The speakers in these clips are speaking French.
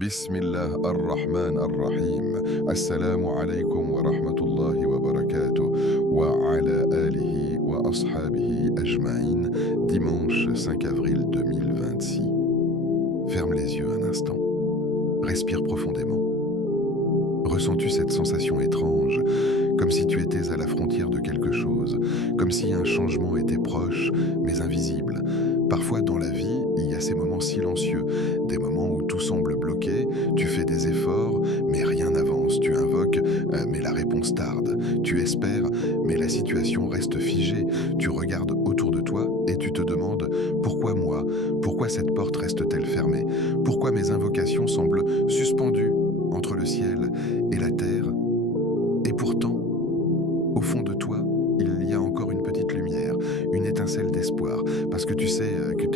Bismillah ar-Rahman ar-Rahim. Assalamu alaikum wa rahmatullahi wa barakatuh. Wa ala alihi wa ashabihi ajma'in. Dimanche 5 avril 2026. Ferme les yeux un instant. Respire profondément. Ressens-tu cette sensation étrange, comme si tu étais à la frontière de quelque chose, comme si un changement était proche, mais invisible. Parfois dans la vie, il y a ces moments silencieux, des moments où tout semble bloqué, tu fais des efforts, mais rien n'avance, tu invoques, mais la réponse tarde, tu espères, mais la situation reste figée, tu regardes autour de toi et tu te demandes « Pourquoi moi ? Pourquoi cette porte reste-t-elle fermée ? Pourquoi mes invocations semblent suspendues entre le ciel et la terre ? Et pourtant, au fond de toi, il y a encore une petite lumière, une étincelle d'espoir, parce que tu sais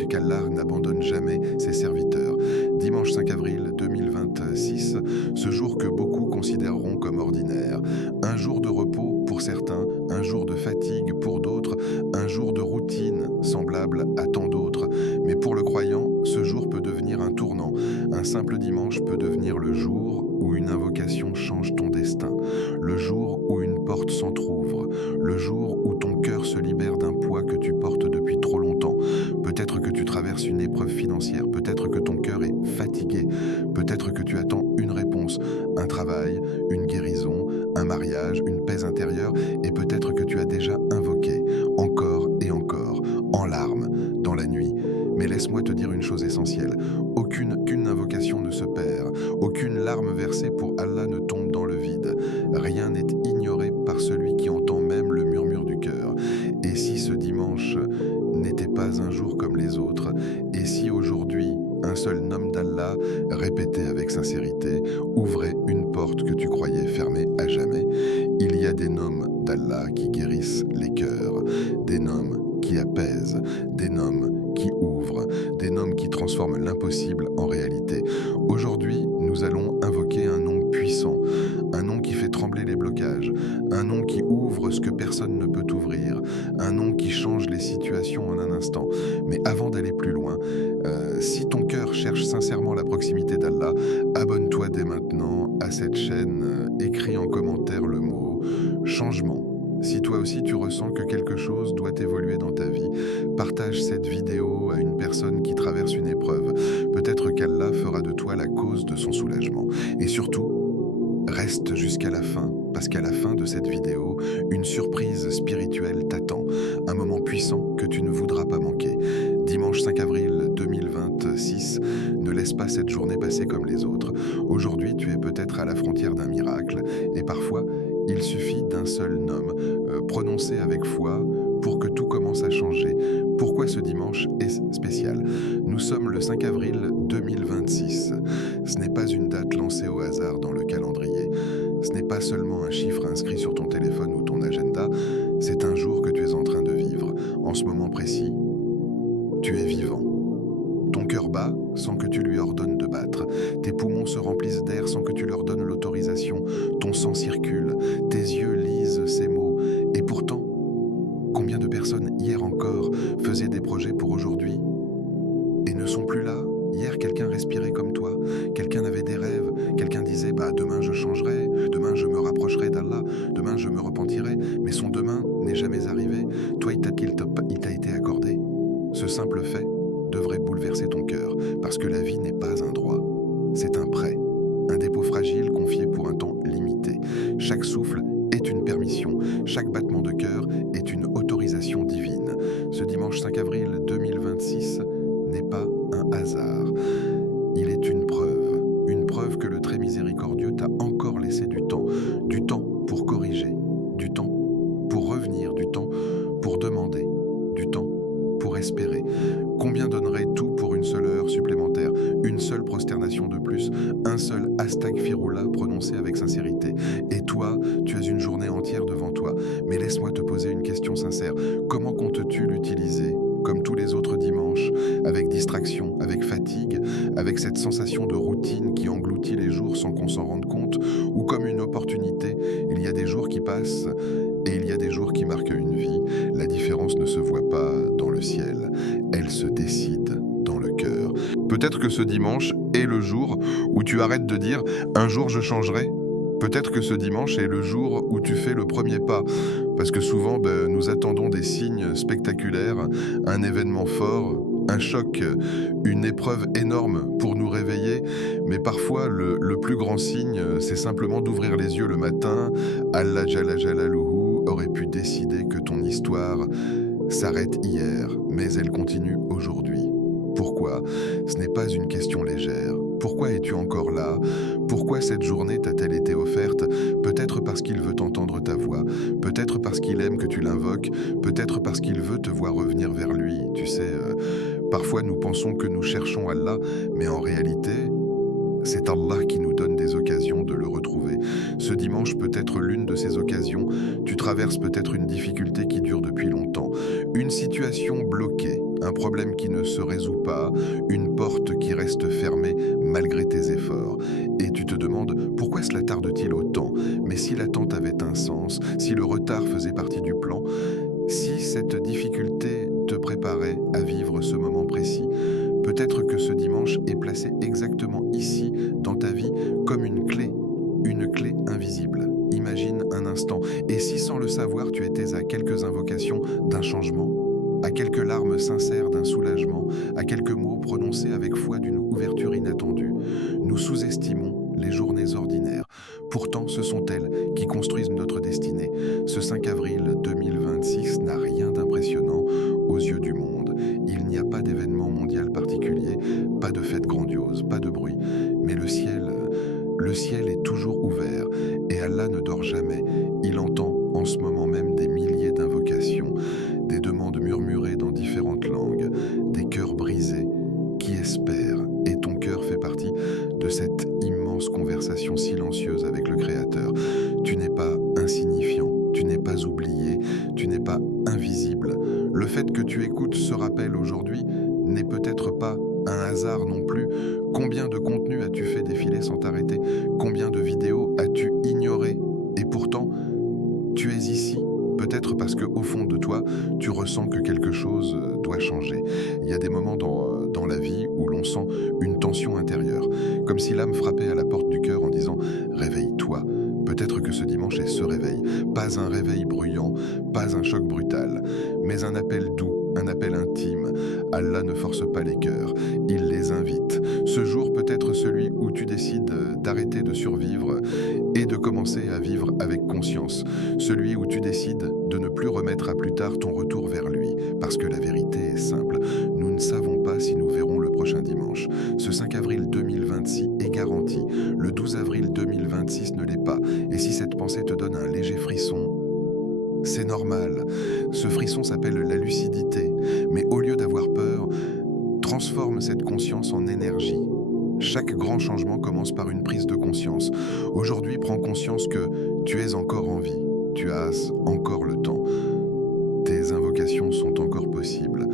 qu'Allah n'abandonne jamais ses serviteurs. Dimanche 5 avril 2026, ce jour que beaucoup considéreront comme ordinaire. Un jour de repos pour certains, un jour de fatigue pour d'autres, un jour de routine semblable à tant d'autres. Mais pour le croyant, ce jour peut devenir un tournant. Un simple dimanche peut devenir le jour où une invocation change ton destin, le jour où une porte s'entr'ouvre, le jour où ton cœur se libère d'un poids que tu portes depuis trop longtemps. Peut-être que tu traverses une épreuve financière, peut-être que ton cœur est fatigué, peut-être que tu attends une réponse, un travail, une guérison, un mariage, une paix intérieure, et peut-être que tu as déjà invoqué, encore et encore, en larmes, dans la nuit. Mais laisse-moi te dire une chose essentielle, aucune invocation ne se perd, aucune larme versée pour Allah ne tombe dans le vide. Rien n'est ignoré par celui qui entend même le murmure du cœur. Et si ce dimanche n'était pas un jour comme les autres, et si aujourd'hui un seul nom d'Allah, répété avec sincérité, ouvrait une porte que tu croyais fermée à jamais, il y a des noms d'Allah qui guérissent les cœurs, des noms qui apaisent, des noms qui ouvrent, des noms qui transforment l'impossible en réalité. Aujourd'hui, nous allons invoquer un nom puissant, un nom qui fait trembler les blocages, un nom qui ouvre ce que personne ne peut ouvrir, un nom qui change les situations en un instant. Mais avant d'aller plus loin, si ton cœur cherche sincèrement la proximité d'Allah, abonne-toi dès maintenant à cette chaîne, écris en commentaire le mot « changement ». Si toi aussi tu ressens que quelque chose doit évoluer dans ta vie, partage cette vidéo à une personne qui traverse une épreuve. Peut-être qu'Allah fera de toi la cause de son soulagement. Et surtout, reste jusqu'à la fin, parce qu'à la fin de cette vidéo, une surprise spirituelle t'attend. Un moment puissant que tu ne voudras pas manquer. Dimanche 5 avril 2026, ne laisse pas cette journée passer comme les autres. Aujourd'hui, tu es peut-être à la frontière d'un miracle, et parfois, il suffit d'un seul nom, prononcé avec foi, pour que tout commence à changer. Pourquoi ce dimanche est spécial ? Nous sommes le 5 avril 2026. Ce n'est pas une date lancée au hasard dans le calendrier. Ce n'est pas seulement un chiffre inscrit sur ton téléphone ou ton agenda. C'est un jour que tu es en train de vivre. En ce moment précis, tu es vivant. Ton cœur bat sans que tu lui ordonnes de battre. Tes poumons se remplissent d'air sans que tu leur donnes l'autorisation. Ton sang circule. Tes yeux lisent ces mots. Et pourtant, combien de personnes hier encore faisaient des projets pour aujourd'hui et ne sont plus là ? Hier, quelqu'un respirait comme toi. Quelqu'un avait des rêves. Quelqu'un disait « demain je changerai. Demain je me rapprocherai d'Allah. Demain je me repentirai. » Mais son demain n'est jamais arrivé. Toi, il t'a été accordé. Ce simple fait devrait bouleverser ton cœur, parce que la vie n'est pas un droit, c'est un prêt, un dépôt fragile confié pour un temps limité. Chaque souffle est une permission, chaque battement de cœur est une autorisation divine. Ce dimanche 5 avril 2026 n'est pas un hasard, il est une preuve que le très miséricordieux t'a encore laissé du temps pour corriger, du temps pour revenir, du temps pour demander, du temps pour espérer. Combien donnerait tout pour une seule heure supplémentaire, une seule prosternation de plus, un seul astaghfirullah prononcé avec sincérité? Et toi, tu as une journée entière devant toi. Mais laisse-moi te poser une question sincère. Comment comptes-tu l'utiliser, comme tous les autres dimanches, avec distraction, avec fatigue, avec cette sensation de routine qui engloutit les jours sans qu'on s'en rende compte, ou comme une opportunité? Il y a des jours qui passent et il y a des jours qui marquent une vie. La différence ne se voit pas dans le ciel, elle se décide dans le cœur. Peut-être que ce dimanche est le jour Ou tu arrêtes de dire « un jour je changerai ». Peut-être que ce dimanche est le jour où tu fais le premier pas, parce que souvent nous attendons des signes spectaculaires, un événement fort, un choc, une épreuve énorme pour nous réveiller, mais parfois le plus grand signe, c'est simplement d'ouvrir les yeux le matin. Allah Jalla Jalaluhu aurait pu décider que ton histoire s'arrête hier, mais elle continue aujourd'hui. Pourquoi? Ce n'est pas une question légère. Pourquoi es-tu encore là? Pourquoi cette journée t'a-t-elle été offerte? Peut-être parce qu'il veut entendre ta voix, peut-être parce qu'il aime que tu l'invoques, peut-être parce qu'il veut te voir revenir vers lui. Tu sais, parfois nous pensons que nous cherchons Allah, mais en réalité, c'est Allah qui nous donne des occasions de le retrouver. Ce dimanche peut être l'une de ces occasions. Tu traverses peut-être une difficulté qui dure depuis longtemps, une situation bloquée, un problème qui ne se résout pas, une porte qui reste fermée malgré tes efforts. Et tu te demandes pourquoi cela tarde-t-il autant? Mais si l'attente avait un sens, si le retard faisait partie du plan, si cette difficulté te préparait à vivre ce moment précis, peut-être que ce dimanche est placé exactement ici, dans ta vie, comme une clé invisible. Imagine un instant, et si sans le savoir, tu étais à quelques invocations d'un changement, à quelques larmes sincères d'un soulagement, à quelques mots prononcés avec foi d'une ouverture inattendue. Nous sous-estimons les journées ordinaires. Pourtant, ce sont elles qui construisent notre destinée. Ce 5 avril 2026 n'a rien d'impressionnant aux yeux du monde. Il n'y a pas d'événement mondial particulier, pas de fête grandiose, pas de bruit. Mais le ciel est toujours ouvert et Allah ne dort jamais. Il entend en ce moment même des milliers d'invocations, des demandes murmurées dans différentes langues, des cœurs brisés qui espèrent. Et ton cœur fait partie de cette immense conversation silencieuse avec le Créateur. Tu n'es pas insignifiant, tu n'es pas oublié, tu n'es pas invisible. Le fait que tu écoutes ce rappel aujourd'hui n'est peut-être pas un hasard non plus. Combien de contenus as-tu fait défiler sans t'arrêter? Combien de vidéos as-tu ignorées? Et pourtant, tu es ici. Peut-être parce qu'au fond de toi, tu ressens que quelque chose doit changer. Il y a des moments dans la vie où l'on sent une tension intérieure, comme si l'âme frappait à la porte du cœur en disant « Réveille-toi ». Peut-être que ce dimanche est ce réveil. Pas un réveil bruyant, pas un choc brutal, mais un appel doux, un appel intime. Allah ne force pas les cœurs, il les invite. Ce jour peut être celui où tu décides d'arrêter de survivre et de commencer à vivre avec conscience. Celui où tu décides de ne plus remettre à plus tard ton retour vers lui. Parce que la vérité est simple, nous ne savons pas si nous verrons le prochain dimanche. Ce 5 avril 2026 est garanti, le 12 avril 2026 ne l'est pas. Et si cette pensée te donne un léger frisson, c'est normal. Ce frisson s'appelle la lucidité. Mais au lieu d'avoir peur, transforme cette conscience en énergie. Chaque grand changement commence par une prise de conscience. Aujourd'hui, prends conscience que tu es encore en vie. Tu as encore le temps. Tes invocations sont encore possibles.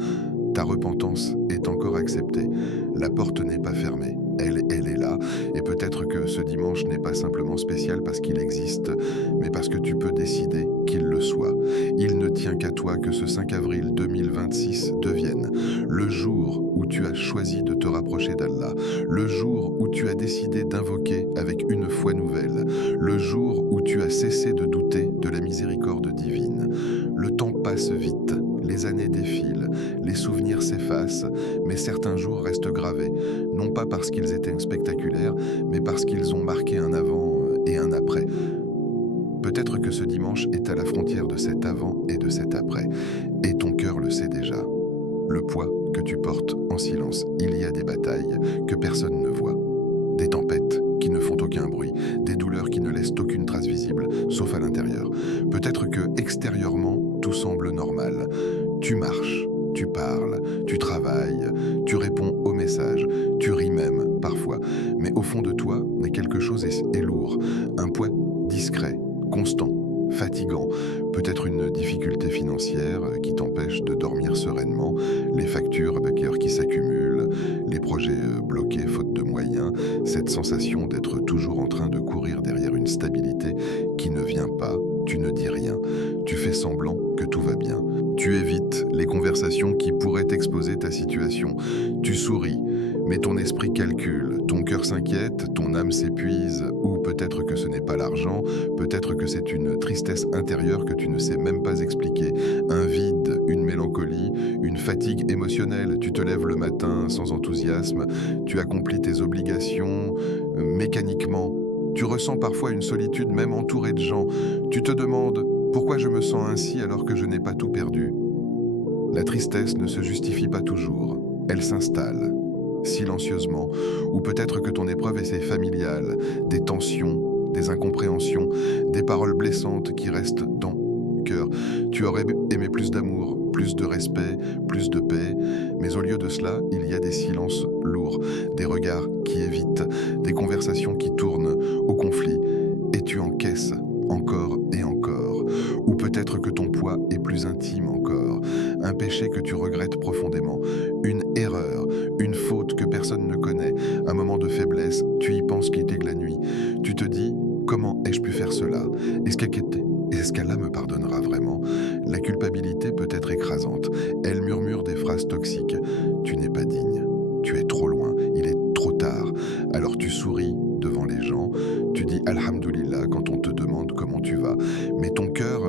Ta repentance est encore acceptée. La porte n'est pas fermée. Elle est là. Et peut-être que ce dimanche n'est pas simplement spécial parce qu'il existe, mais parce que tu peux décider qu'il le soit. Il ne tient qu'à toi que ce 5 avril 2026 devienne le jour où tu as choisi de te rapprocher d'Allah, le jour où tu as décidé d'invoquer avec une foi nouvelle, le jour où tu as cessé de douter de la miséricorde divine. Le temps passe vite. Les années défilent, les souvenirs s'effacent, mais certains jours restent gravés, non pas parce qu'ils étaient spectaculaires, mais parce qu'ils ont marqué un avant et un après. Peut-être que ce dimanche est à la frontière de cet avant et de cet après, et ton cœur le sait déjà. Le poids que tu portes en silence, il y a des batailles que personne ne voit, des tempêtes qui ne font aucun bruit, des douleurs qui ne laissent aucune trace visible, sauf à l'intérieur. Peut-être que extérieurement, tout semble normal. Tu marches, tu parles, tu travailles, tu réponds aux messages, tu ris même parfois. Mais au fond de toi, quelque chose est lourd, un poids discret, constant, fatigant. Peut-être une difficulté financière qui t'empêche de dormir sereinement, les factures qui s'accumulent, les projets bloqués faute de moyens, cette sensation d'être toujours en train de courir derrière une stabilité qui ne vient pas. Tu ne dis rien, tu fais semblant que tout va bien. Tu évites les conversations qui pourraient exposer ta situation. Tu souris, Mais ton esprit calcule, ton cœur s'inquiète, ton âme s'épuise, ou peut-être que ce n'est pas l'argent, peut-être que c'est une tristesse intérieure que tu ne sais même pas expliquer, un vide, une mélancolie, une fatigue émotionnelle. Tu te lèves le matin sans enthousiasme, tu accomplis tes obligations mécaniquement. Tu ressens parfois une solitude même entourée de gens. Tu te demandes pourquoi je me sens ainsi alors que je n'ai pas tout perdu. La tristesse ne se justifie pas toujours, elle s'installe, silencieusement, ou peut-être que ton épreuve est familiale, des tensions, des incompréhensions, des paroles blessantes qui restent dans ton cœur. Tu aurais aimé plus d'amour, plus de respect, plus de paix, mais au lieu de cela, il y a des silences lourds, des regards qui évitent, des conversations qui tournent au conflit, et tu encaisses encore et encore. Ou peut-être que ton poids est plus intime encore, un péché que tu regrettes profondément, une erreur, une faute que personne ne connaît, un moment de faiblesse, tu y penses qu'il que la nuit. Tu te dis, comment ai-je pu faire cela? Est-ce qu'Allah me pardonnera vraiment? La culpabilité peut être écrasante, elle murmure des phrases toxiques. Tu n'es pas digne, tu es trop loin, il est trop tard. Alors tu souris devant les gens, tu dis Alhamdulillah quand on te demande comment tu vas, mais ton cœur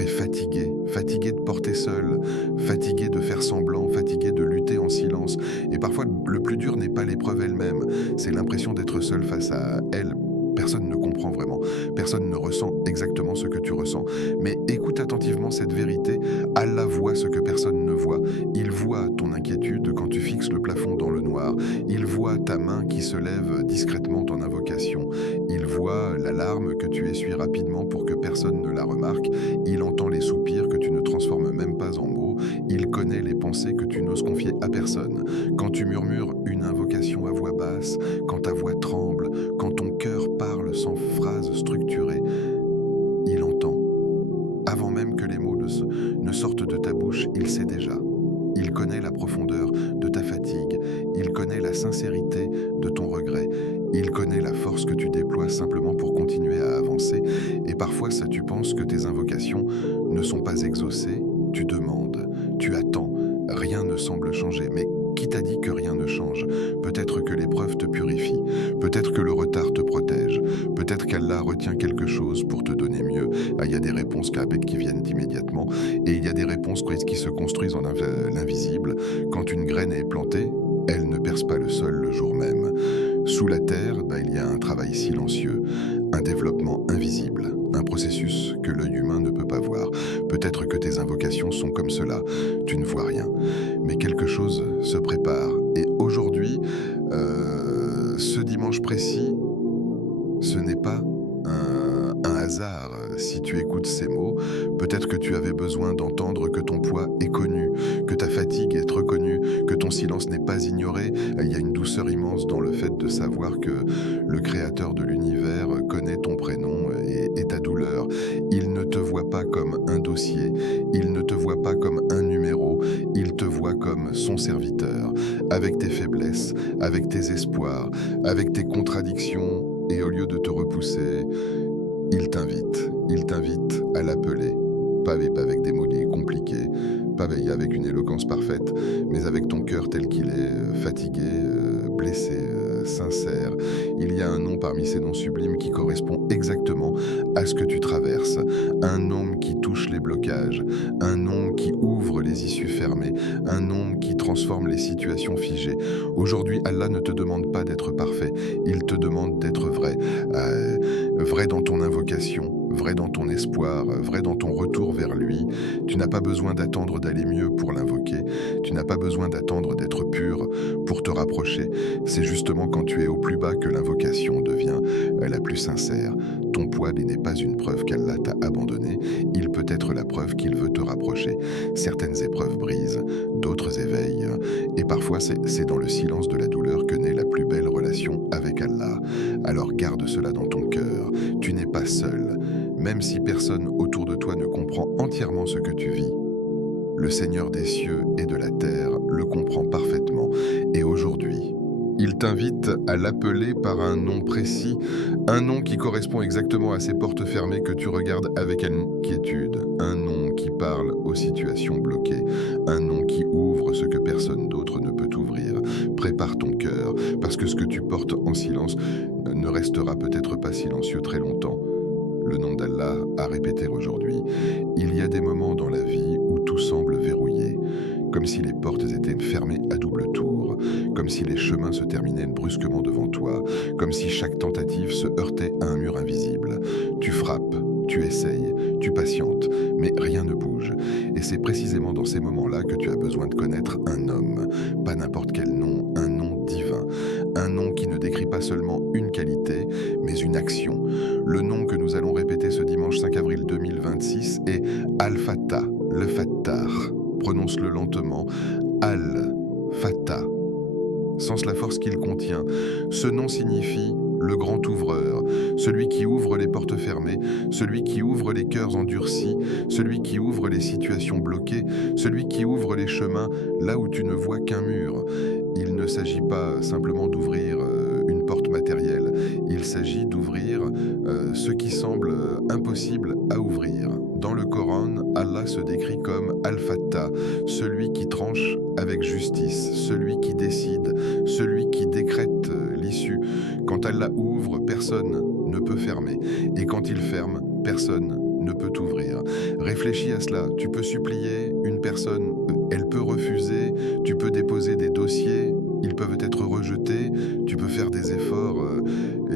est fatigué, fatigué de porter seul, fatigué de faire semblant, fatigué de lutter en silence. Et parfois, le plus dur n'est pas l'épreuve elle-même, c'est l'impression d'être seul face à elle. Personne ne comprend vraiment, personne ne ressent exactement ce que tu ressens. Mais écoute attentivement cette vérité, Allah voit ce que personne ne voit. Il voit ton inquiétude quand tu fixes le plafond dans le noir. Il voit ta main qui se lève discrètement en invocation. Il voit la larme que tu essuies rapidement pour que personne ne la remarque. Il entend les soupirs que tu ne transformes même pas en mots. Il connaît les pensées que tu n'oses confier à personne. Quand tu murmures une invocation à voix basse, quand ta voix tremble, quand ton cœur parle sans phrase structurée, il entend. Avant même que les mots ne sortent de ta bouche, il sait déjà. Il connaît la profondeur de ta fatigue, il connaît la sincérité de ton regret, il connaît la force que tu déploies simplement pour continuer à avancer. Et parfois, ça, tu penses que tes invocations ne sont pas exaucées, tu demandes, tu attends, rien ne semble changer. Mais qui t'a dit que rien ne change? Peut-être que l'épreuve te purifie, peut-être que le retard te protège, peut-être qu'Allah retient quelque chose pour te donner mieux. Ah, il y a des réponses qui viennent immédiatement, et il y a des réponses qui se construisent en l'invisible. Quand une graine est plantée, elle ne perce pas le sol le jour même. Sous la terre, il y a un travail silencieux, un développement invisible, un processus que l'œil humain ne peut pas voir. Peut-être que tes invocations sont comme cela, tu ne vois rien, mais quelque chose se prépare. Et aujourd'hui, ce dimanche précis, ce n'est pas un hasard. Si tu écoutes ces mots, peut-être que tu avais besoin d'entendre que ton poids est connu, que ta fatigue est reconnue, que ton silence n'est pas ignoré. Il y a une douceur immense dans le fait de savoir que le Créateur de l'univers connaît ton prénom et ta douleur. Il ne te voit pas comme un dossier, il ne te voit pas comme un numéro, il te voit comme son serviteur, avec tes faiblesses, avec tes espoirs, avec tes contradictions, et au lieu de te repousser, il t'invite à l'appeler, pas avec des mots compliqués, pas avec une éloquence parfaite, mais avec ton cœur tel qu'il est, fatigué, blessé, sincère. Il y a un nom parmi ces noms sublimes qui correspond exactement à ce que tu traverses, un nom qui touche les blocages, un nom qui ouvre les issues fermées, un nom qui transforme les situations figées. Aujourd'hui, Allah ne te demande pas d'être parfait, il te demande d'être vrai, vrai dans ton invocation, vrai dans ton espoir, vrai dans ton retour vers lui. Tu n'as pas besoin d'attendre d'aller mieux pour l'invoquer, tu n'as pas besoin d'attendre d'être pur pour te rapprocher. C'est justement quand tu es au plus bas que l'invocation devient la plus sincère. Ton poids n'est pas une preuve qu'Allah t'a abandonné, il peut être la preuve qu'il veut te rapprocher. Certaines épreuves brisent, d'autres éveillent, et parfois c'est dans le silence de la douleur que naît la plus belle relation avec Allah. Alors garde cela dans ton cœur, tu n'es pas seul, même si personne autour de toi ne comprend entièrement ce que tu vis. Le Seigneur des cieux et de la terre le comprend parfaitement, et aujourd'hui, il t'invite à l'appeler par un nom précis, un nom qui correspond exactement à ces portes fermées que tu regardes avec inquiétude, un nom qui parle aux situations bloquées, un nom qui ouvre ce que personne d'autre ne peut ouvrir, Prépare ton cœur, parce que ce que tu portes en silence ne restera peut-être pas silencieux très longtemps. Le nom d'Allah à répéter aujourd'hui. Il y a des moments dans la vie où tout semble verrouillé, comme si les portes étaient fermées à double tour, comme si les chemins se terminaient brusquement devant toi, comme si chaque tentative se heurtait à un mur invisible. Tu frappes, tu essayes, tu patientes, mais rien ne bouge. Et c'est précisément dans ces moments-là que tu as besoin de connaître un homme, pas n'importe quel nom, un nom divin, un nom qui ne décrit pas seulement une qualité, mais une action. Le nom que nous allons répéter ce dimanche 5 avril 2026 est Al-Fattah, le Fattar. Prononce-le lentement, Al-Fattah. Sens la force qu'il contient. Ce nom signifie le grand ouvreur, celui qui ouvre les portes fermées, celui qui ouvre les cœurs endurcis, celui qui ouvre les situations bloquées, celui qui ouvre les chemins là où tu ne vois qu'un mur. Il ne s'agit pas simplement d'ouvrir une porte matérielle, il s'agit d'ouvrir ce qui semble impossible à ouvrir. Dans le Coran, Allah se décrit comme Al-Fattah, celui qui tranche avec justice, celui qui décide, celui qui décrète l'issue. Quand Allah ouvre, personne ne peut fermer. Et quand il ferme, personne ne peut ouvrir. Réfléchis à cela. Tu peux supplier une personne, elle peut refuser, tu peux déposer des dossiers, ils peuvent être rejetés, tu peux faire des efforts,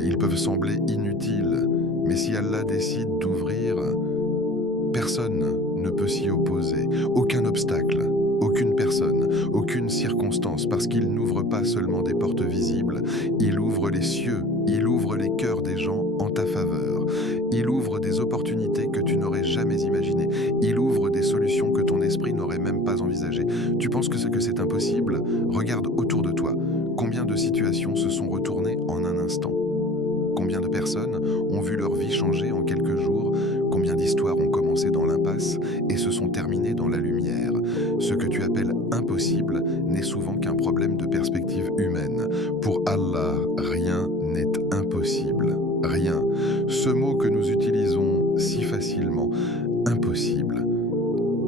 ils peuvent sembler inutiles. Mais si Allah décide d'ouvrir, personne ne peut s'y opposer, aucun obstacle, aucune personne, aucune circonstance, parce qu'il n'ouvre pas seulement des portes visibles, il ouvre les cieux, il ouvre les cœurs des gens en ta faveur, il ouvre des opportunités que tu n'aurais jamais imaginées, il ouvre des solutions que ton esprit n'aurait même pas envisagées. Tu penses que c'est impossible? Regarde autour de toi, combien de situations se sont retournées en un instant? Combien de personnes ont vu leur vie changer en quelques jours? Combien d'histoires ont commencé dans l'impasse et se sont terminées dans la lumière? Ce que tu appelles impossible n'est souvent qu'un problème de perspective humaine. Pour Allah, rien n'est impossible. Rien. Ce mot que nous utilisons si facilement, impossible,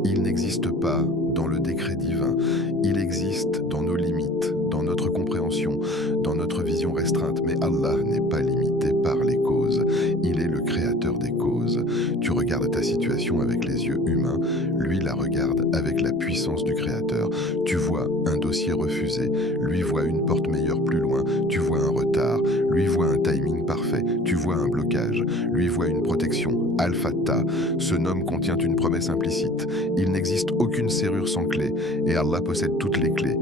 il n'existe pas dans le décret divin. Il existe dans nos limites, dans notre compréhension, dans notre vision restreinte. Mais Allah n'est pas limité par les causes. Il est le créateur des causes. Tu regardes ta situation avec les yeux humains, lui la regarde avec la puissance du créateur. Tu vois un dossier refusé, lui voit une porte meilleure plus loin. Tu vois un retard, lui voit un timing parfait. Tu vois un blocage, lui voit une protection. Al-Fattah, ce nom contient une promesse implicite. Il n'existe aucune serrure sans clé, et Allah possède toutes les clés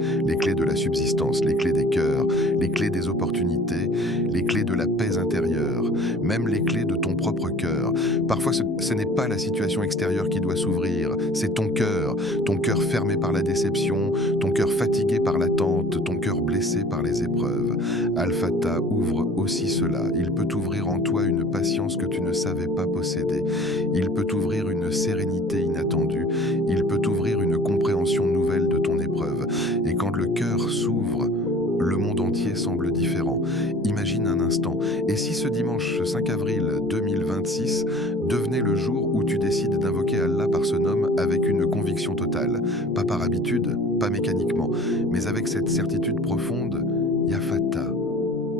de la subsistance, les clés des cœurs, les clés des opportunités, les clés de la paix intérieure, même les clés de ton propre cœur. Parfois, ce n'est pas la situation extérieure qui doit s'ouvrir, c'est ton cœur fermé par la déception, ton cœur fatigué par l'attente, ton cœur blessé par les épreuves. Al-Fattah ouvre aussi cela. Il peut ouvrir en toi une patience que tu ne savais pas posséder. Il peut ouvrir une sérénité inattendue. Il peut ouvrir une compréhension nouvelle de ton épreuve. Et quand le cœur s'ouvre, le monde entier semble différent. Imagine un instant. Et si ce dimanche 5 avril 2026 devenait le jour où tu décides d'invoquer Allah par ce nom avec une conviction totale, pas par habitude, pas mécaniquement, mais avec cette certitude profonde, Ya Fattah,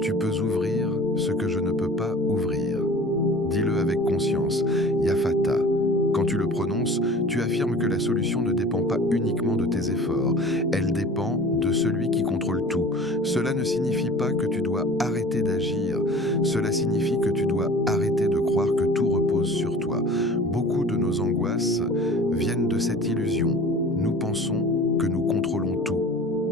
tu peux ouvrir ce que je ne peux pas ouvrir. Dis-le avec conscience, Ya Fattah. Quand tu le prononces, tu affirmes que la solution ne dépend pas uniquement de tes efforts, elle dépend de celui qui contrôle tout. Cela ne signifie pas que tu dois arrêter d'agir, cela signifie que tu dois arrêter de croire que tout repose sur toi. Beaucoup de nos angoisses viennent de cette illusion. Nous pensons que nous contrôlons tout.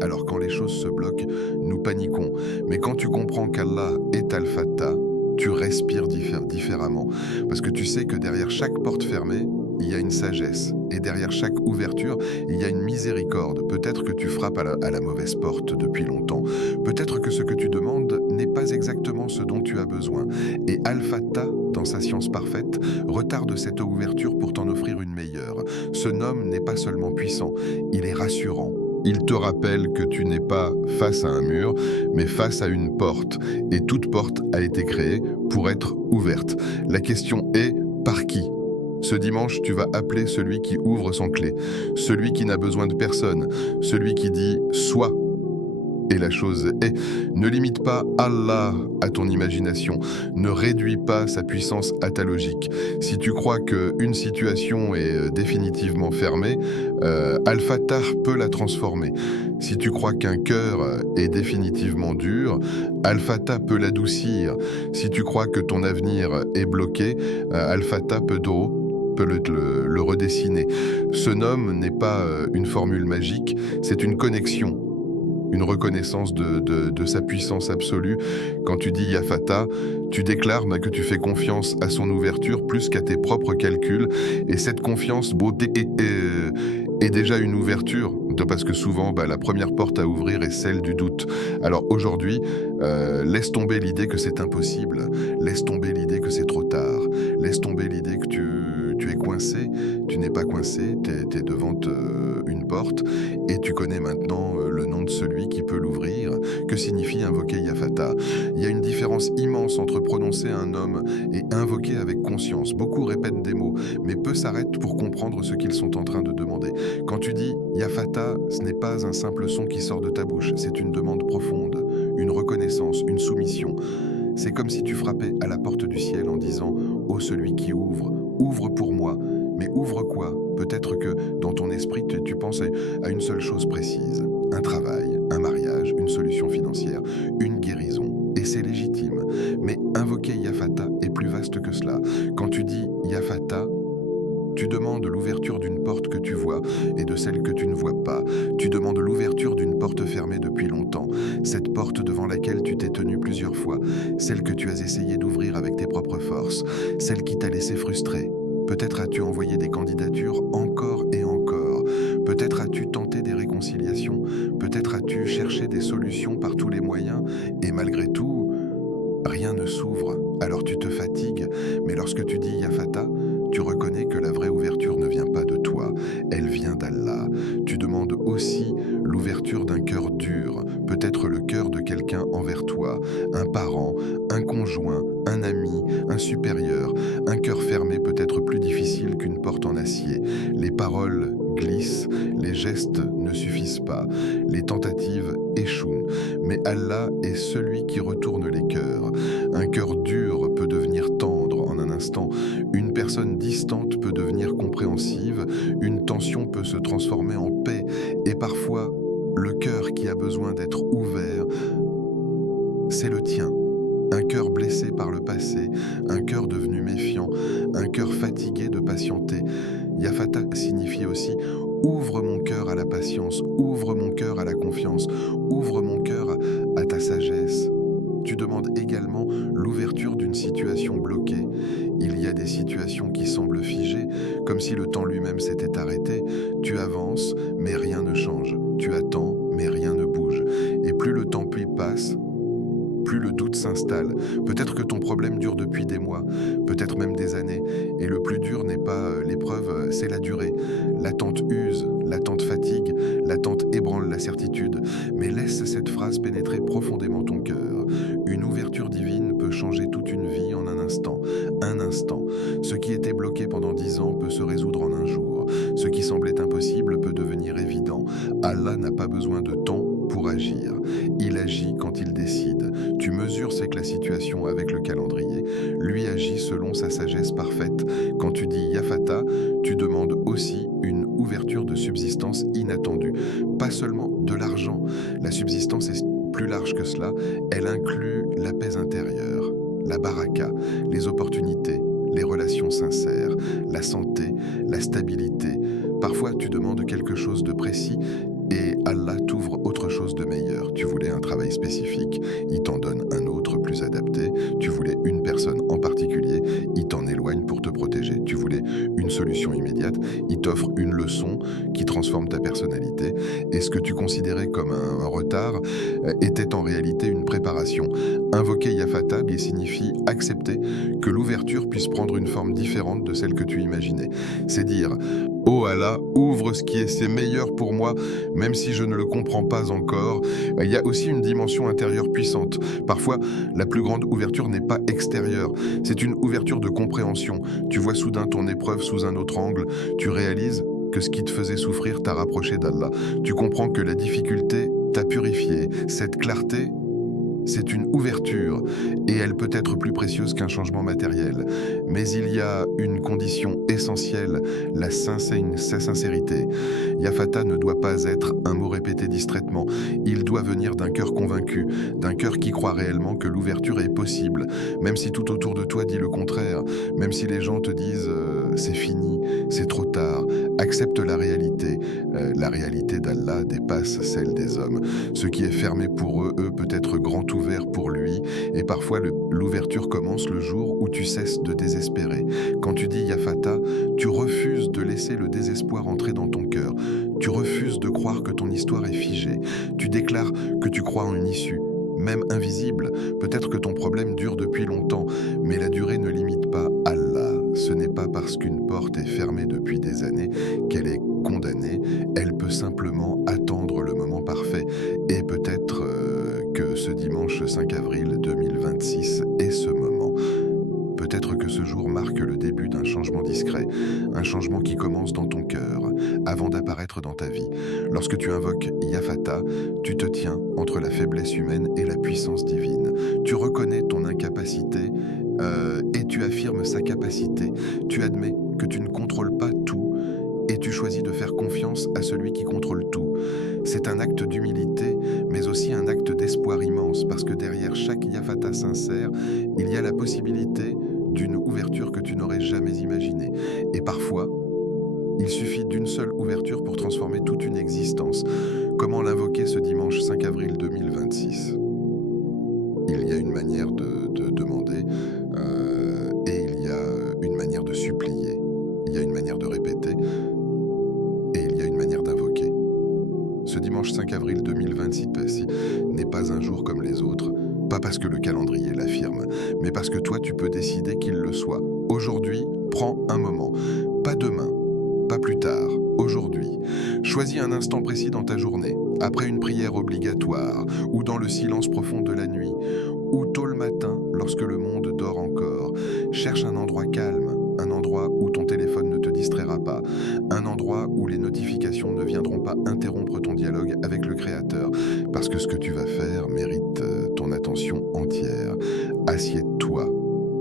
Alors quand les choses se bloquent, nous paniquons. Mais quand tu comprends qu'Allah est Al-Fattah, tu respires différemment. Parce que tu sais que derrière chaque porte fermée, il y a une sagesse. Et derrière chaque ouverture, il y a une miséricorde. Peut-être que tu frappes à la mauvaise porte depuis longtemps. Peut-être que ce que tu demandes n'est pas exactement ce dont tu as besoin. Et Al-Fattah, dans sa science parfaite, retarde cette ouverture pour t'en offrir une meilleure. Ce nom n'est pas seulement puissant, il est rassurant. Il te rappelle que tu n'es pas face à un mur, mais face à une porte. Et toute porte a été créée pour être ouverte. La question est, par qui ? Ce dimanche, tu vas appeler celui qui ouvre sans clé, celui qui n'a besoin de personne, celui qui dit « sois ». Et la chose est, ne limite pas Allah à ton imagination, ne réduis pas sa puissance à ta logique. Si tu crois qu'une situation est définitivement fermée, Al-Fattah peut la transformer. Si tu crois qu'un cœur est définitivement dur, Al-Fattah peut l'adoucir. Si tu crois que ton avenir est bloqué, Al-Fattah peut le redessiner. Ce nom n'est pas une formule magique, c'est une connexion. Une reconnaissance de sa puissance absolue. Quand tu dis Ya Fatah, tu déclares que tu fais confiance à son ouverture plus qu'à tes propres calculs. Et cette confiance est déjà une ouverture, parce que souvent, la première porte à ouvrir est celle du doute. Alors aujourd'hui, laisse tomber l'idée que c'est impossible, laisse tomber l'idée que c'est trop tard, laisse tomber l'idée que tu es coincé. Tu n'es pas coincé, tu es devant une porte et tu connais maintenant le nom de celui qui peut l'ouvrir. Que signifie invoquer Ya Fatah? Il y a une différence immense entre prononcer un nom et invoquer avec conscience. Beaucoup répètent des mots, mais peu s'arrêtent pour comprendre ce qu'ils sont en train de demander. Quand tu dis Ya Fatah, ce n'est pas un simple son qui sort de ta bouche, c'est une demande profonde, une reconnaissance, une soumission. C'est comme si tu frappais à la porte du ciel en disant « Ô celui qui ouvre, ouvre pour moi ». Mais ouvre quoi? Peut-être que dans ton esprit, tu penses à une seule chose précise. Un travail, un mariage, une solution financière, une guérison. Et c'est légitime. Mais invoquer Ya Fatah est plus vaste que cela. Quand tu dis Ya Fatah, tu demandes l'ouverture d'une porte que tu vois et de celle que tu ne vois pas. Tu demandes l'ouverture d'une porte fermée depuis longtemps. Cette porte devant laquelle tu t'es tenu plusieurs fois. Celle que tu as essayé d'ouvrir avec tes propres forces. Celle qui t'a laissé frustré. Peut-être as-tu envoyé des candidatures encore et encore. Peut-être as-tu tenté des réconciliations. Peut-être as-tu cherché des solutions par tous les moyens. Et malgré tout, rien ne s'ouvre. Alors tu te fatigues. Mais lorsque tu dis Ya Fatah, tu reconnais que la vraie ouverture ne vient pas de toi. Elle vient d'Allah. Tu demandes aussi l'ouverture d'un cœur dur. Peut-être le cœur de quelqu'un envers toi. Un parent, un conjoint, un ami, un supérieur. Un cœur fermé peut être plus difficile qu'une porte en acier. Les paroles glissent, les gestes ne suffisent pas, les tentatives échouent. Mais Allah est celui qui retourne les cœurs. Un cœur dur peut devenir tendre en un instant. Une personne distante peut devenir compréhensive. Une tension peut se transformer en paix. Et parfois, le cœur qui a besoin d'être ouvert, c'est le tien. Un cœur blessé par le passé, un cœur devenu méfiant, un cœur fatigué de patienter. Ya Fatah signifie aussi « Ouvre mon cœur à la patience, ouvre mon cœur à la confiance, ouvre mon cœur à ta sagesse ». Tu demandes également l'ouverture d'une situation bloquée. Il y a des situations qui semblent figées, comme si le temps lui-même s'était arrêté. Tu avances, mais rien ne change. Tu attends, mais rien ne bouge. Et plus le temps passe, plus le doute s'installe. Peut-être que ton problème dure depuis des mois, peut-être même des années. Et le plus dur n'est pas l'épreuve, c'est la durée. L'attente use, l'attente fatigue, l'attente ébranle la certitude. Mais laisse cette phrase pénétrer profondément ton cœur. Une ouverture divine peut changer toute une vie en un instant. Un instant. Ce qui était bloqué pendant 10 ans peut se résoudre en un jour. Ce qui semblait impossible peut devenir évident. Allah n'a pas besoin de temps pour agir. Il agit quand il décide. Tu mesures c'est que la situation avec le calendrier. Lui agit selon sa sagesse parfaite. Quand tu dis Ya Fatah, tu demandes aussi une ouverture de subsistance inattendue. Pas seulement de l'argent. La subsistance est plus large que cela. Elle inclut la paix intérieure, la baraka, les opportunités, les relations sincères, la santé, la stabilité. Parfois, tu demandes quelque chose de précis et Allah t'ouvre autre chose de meilleur. Tu voulais un travail spécifique, il t'en donne un autre plus adapté. Tu voulais une personne en particulier, il t'en éloigne pour te protéger. Tu voulais une solution immédiate, il t'offre une leçon qui transforme ta personnalité. Et ce que tu considérais comme un retard était en réalité une préparation. Invoquer Ya Fatah signifie accepter que l'ouverture puisse prendre une forme différente de celle que tu imaginais. C'est dire « Oh Allah, ouvre ce qui est c'est meilleur pour moi, même si je ne le comprends pas encore. » Il y a aussi une dimension intérieure puissante. Parfois, la plus grande ouverture n'est pas extérieure, c'est une ouverture de compréhension. Tu vois soudain ton épreuve sous un autre angle, tu réalises que ce qui te faisait souffrir t'a rapproché d'Allah. Tu comprends que la difficulté t'a purifié. Cette clarté, c'est une ouverture et elle peut être plus précieuse qu'un changement matériel. Mais il y a une condition essentielle, la sincérité. Yafata ne doit pas être un mot répété distraitement. Il doit venir d'un cœur convaincu, d'un cœur qui croit réellement que l'ouverture est possible, même si tout autour de toi dit le contraire, même si les gens te disent c'est fini, c'est trop tard. Accepte la réalité. La réalité d'Allah dépasse celle des hommes. Ce qui est fermé pour eux peut être grand ouvert pour lui, et parfois l'ouverture commence le jour où tu cesses de désespérer. Quand tu dis Yafata, tu refuses de laisser le désespoir entrer dans ton cœur. Tu refuses de croire que ton histoire est figée. Tu déclares que tu crois en une issue, même invisible. Peut-être que ton problème dure depuis longtemps, mais la durée ne limite pas Allah. Ce n'est pas parce qu'une porte est fermée depuis des années qu'elle est condamnée. Elle peut simplement attendre le moment parfait. Et peut-être que ce dimanche 5 avril 2026 est ce moment. Peut-être que ce jour marque le début d'un changement discret, un changement qui commence dans ton cœur, avant d'apparaître dans ta vie. Lorsque tu invoques Yafata, tu te tiens entre la faiblesse humaine et la puissance divine. Tu reconnais ton incapacité et tu affirmes sa capacité. Tu admets que tu ne contrôles pas tout et tu choisis de faire confiance à celui qui contrôle tout. C'est un acte d'humilité, mais aussi un acte d'espoir immense, parce que derrière chaque Yafata sincère, il y a la possibilité d'une ouverture que tu n'aurais jamais imaginée. Et parfois, il suffit d'une seule ouverture pour transformer toute une existence. Comment l'invoquer ce dimanche 5 avril 2026 ? Il y a une manière de demander et il y a une manière de supplier. Il y a une manière de répéter et il y a une manière d'invoquer. Ce dimanche 5 avril 2026 n'est pas un jour comme les autres, pas parce que le calendrier l'affirme, mais parce que toi tu peux décider qu'il le soit. Aujourd'hui, prends un moment, pas demain, pas plus tard, aujourd'hui. Choisis un instant précis dans ta journée, après une prière obligatoire, ou dans le silence profond de la nuit, ou tôt le matin lorsque le monde dort encore. Cherche un endroit calme, un endroit où ton téléphone ne te distraira pas, un endroit où les notifications ne viendront pas interrompre ton dialogue avec le Créateur, parce que ce que tu vas faire mérite ton attention entière. Assieds-toi,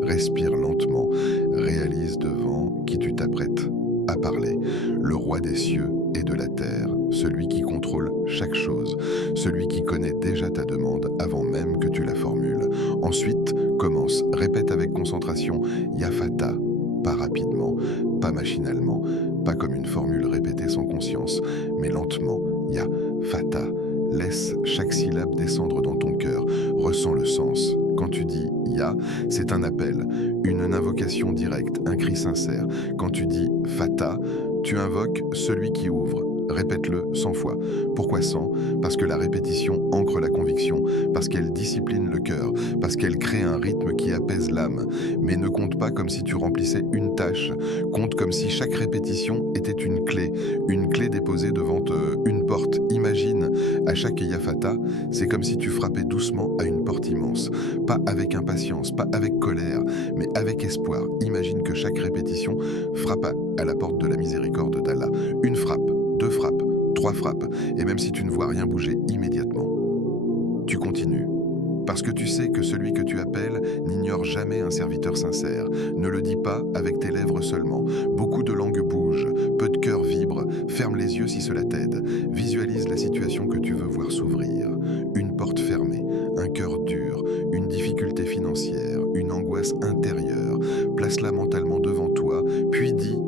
respire lentement, réalise devant qui tu t'apprêtes à parler, le roi des cieux et de la terre, celui qui contrôle chaque chose, celui qui connaît déjà ta demande avant même que tu la formules. Ensuite, commence, répète avec concentration, Yafata, pas rapidement, pas machinalement, pas comme une formule répétée sans conscience, mais lentement, Yafata. Laisse chaque syllabe descendre dans ton cœur, ressens le sens. Quand tu dis Ya, c'est un appel, une invocation directe, un cri sincère. Quand tu dis Fata, tu invoques celui qui ouvre. Répète-le 100 fois. Pourquoi 100 ? Parce que la répétition ancre la conviction, parce qu'elle discipline le cœur, parce qu'elle crée un rythme qui apaise l'âme. Mais ne compte pas comme si tu remplissais une tâche. Compte comme si chaque répétition était une clé déposée devant une porte. Imagine, à chaque Yafata, c'est comme si tu frappais doucement à une porte immense. Pas avec impatience, pas avec colère, mais avec espoir. Imagine que chaque répétition frappe à la porte de la miséricorde d'Allah. Une frappe, 2 frappes, 3 frappes, et même si tu ne vois rien bouger immédiatement, tu continues. Parce que tu sais que celui que tu appelles n'ignore jamais un serviteur sincère. Ne le dis pas avec tes lèvres seulement. Beaucoup de langues bougent, peu de cœurs vibrent. Ferme les yeux si cela t'aide. Visualise la situation que tu veux voir s'ouvrir. Une porte fermée, un cœur dur, une difficulté financière, une angoisse intérieure. Place-la mentalement devant toi, puis dis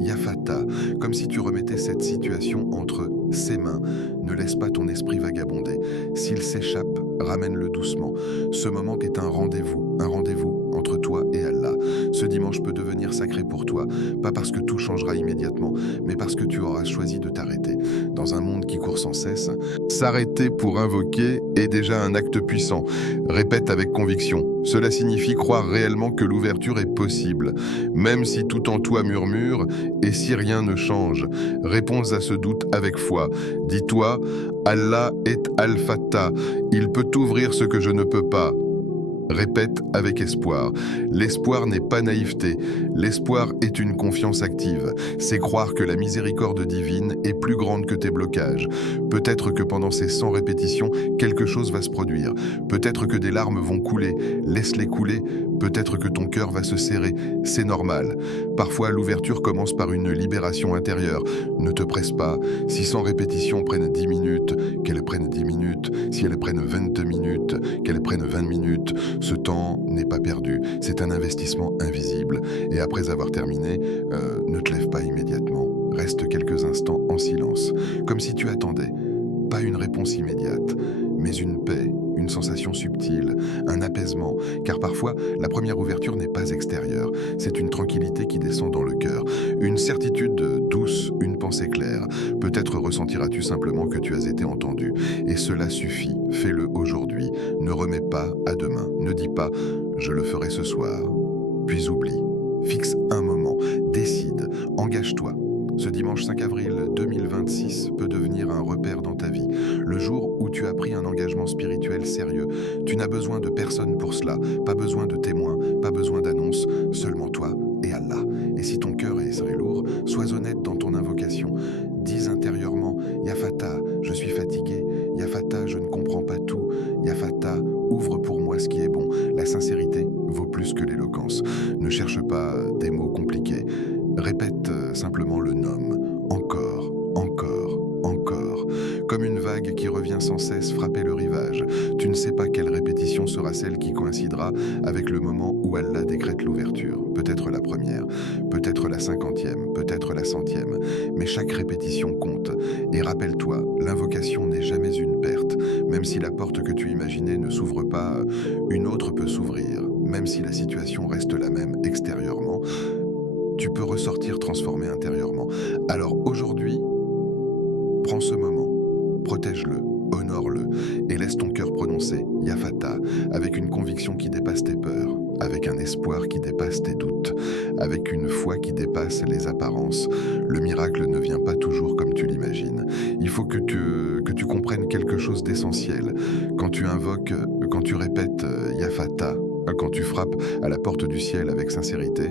Yafata, comme si tu remettais cette situation entre ses mains. Ne laisse pas ton esprit vagabonder. S'il s'échappe, ramène-le doucement. Ce moment est un rendez-vous entre toi et Allah. Ce dimanche peut devenir sacré pour toi, pas parce que tout changera immédiatement, mais parce que tu auras choisi de t'arrêter. Dans un monde qui court sans cesse, s'arrêter pour invoquer est déjà un acte puissant. Répète avec conviction. Cela signifie croire réellement que l'ouverture est possible, même si tout en toi murmure et si rien ne change. Réponds à ce doute avec foi. Dis-toi, Allah est Al-Fattah, il peut ouvrir ce que je ne peux pas. Répète avec espoir. L'espoir n'est pas naïveté. L'espoir est une confiance active. C'est croire que la miséricorde divine est plus grande que tes blocages. Peut-être que pendant ces 100 répétitions, quelque chose va se produire. Peut-être que des larmes vont couler. Laisse-les couler. Peut-être que ton cœur va se serrer. C'est normal. Parfois, l'ouverture commence par une libération intérieure. Ne te presse pas. Si 100 répétitions prennent 10 minutes, qu'elles prennent 10 minutes. Si elles prennent 22 minutes, qu'elles prennent 20 minutes. Ce temps n'est pas perdu, c'est un investissement invisible. Et après avoir terminé, ne te lève pas immédiatement. Reste quelques instants en silence, comme si tu attendais. Pas une réponse immédiate, mais une paix, une sensation subtile, un apaisement. Car parfois, la première ouverture n'est pas extérieure. C'est une tranquillité qui descend dans le cœur. Une certitude douce, une pensée claire. Peut-être ressentiras-tu simplement que tu as été entendu. Et cela suffit. Fais-le aujourd'hui. Ne remets pas à demain. Ne dis pas « je le ferai ce soir ». Puis oublie. Fixe un moment. Décide. Engage-toi. Ce dimanche 5 avril 2026 peut devenir un repère dans ta vie. Le jour où tu as pris un engagement spirituel sérieux. Tu n'as besoin de personne pour cela. Pas besoin de témoins, pas besoin d'annonces. Seulement toi et Allah. Et si ton cœur est lourd, sois honnête dans ton invocation. Dis intérieurement « Ya Fata, je suis fatigué. Ya Fata, je ne comprends pas tout. Ya Fata, ouvre pour moi ce qui est bon. » La sincérité vaut plus que l'éloquence. Ne cherche pas des mots compliqués. Répète simplement le nom. Encore, encore, encore. Comme une vague qui revient sans cesse frapper le rivage. Tu ne sais pas quelle répétition sera celle qui coïncidera avec le moment où Allah décrète l'ouverture. Peut-être la première, peut-être la 50e, peut-être la 100e. Mais chaque répétition compte. Et rappelle-toi, l'invocation n'est jamais une perte. Même si la porte que tu imaginais ne s'ouvre pas, une autre peut s'ouvrir. Même si la situation reste la même extérieurement, tu peux ressortir transformé intérieurement. Alors aujourd'hui, prends ce moment, protège-le, honore-le et laisse ton cœur prononcer Ya Fata avec une conviction qui dépasse tes peurs, avec un espoir qui dépasse tes doutes, avec une foi qui dépasse les apparences. Le miracle ne vient pas toujours comme tu l'imagines. Il faut que tu comprennes quelque chose d'essentiel. Quand tu invoques, quand tu répètes Ya Fata, quand tu frappes à la porte du ciel avec sincérité,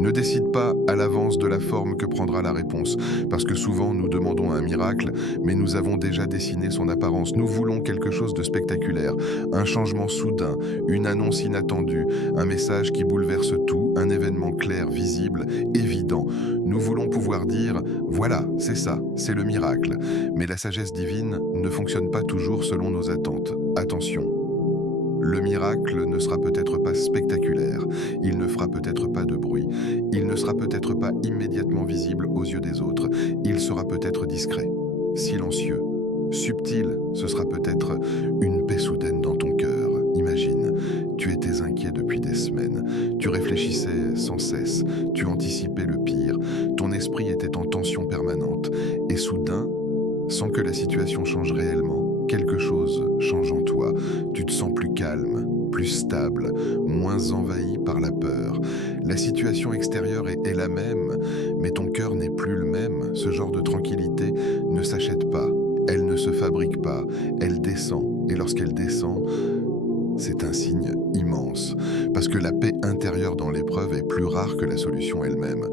ne décide pas à l'avance de la forme que prendra la réponse, parce que souvent nous demandons un miracle, mais nous avons déjà dessiné son apparence. Nous voulons quelque chose de spectaculaire, un changement soudain, une annonce inattendue, un message qui bouleverse tout, un événement clair, visible, évident. Nous voulons pouvoir dire « voilà, c'est ça, c'est le miracle ». Mais la sagesse divine ne fonctionne pas toujours selon nos attentes. Attention. Le miracle ne sera peut-être pas spectaculaire, il ne fera peut-être pas de bruit, il ne sera peut-être pas immédiatement visible aux yeux des autres, il sera peut-être discret, silencieux, subtil, ce sera peut-être une paix soudaine dans ton cœur. Imagine, tu étais inquiet depuis des semaines, tu réfléchissais sans cesse, tu anticipais le pire, ton esprit était en tension permanente, et soudain, sans que la situation change réellement, quelque chose change en toi. Tu te sens plus calme, plus stable, moins envahi par la peur. La situation extérieure est la même, mais ton cœur n'est plus le même. Ce genre de tranquillité ne s'achète pas, elle ne se fabrique pas, elle descend. Et lorsqu'elle descend, c'est un signe immense, parce que la paix intérieure dans l'épreuve est plus rare que la solution elle-même.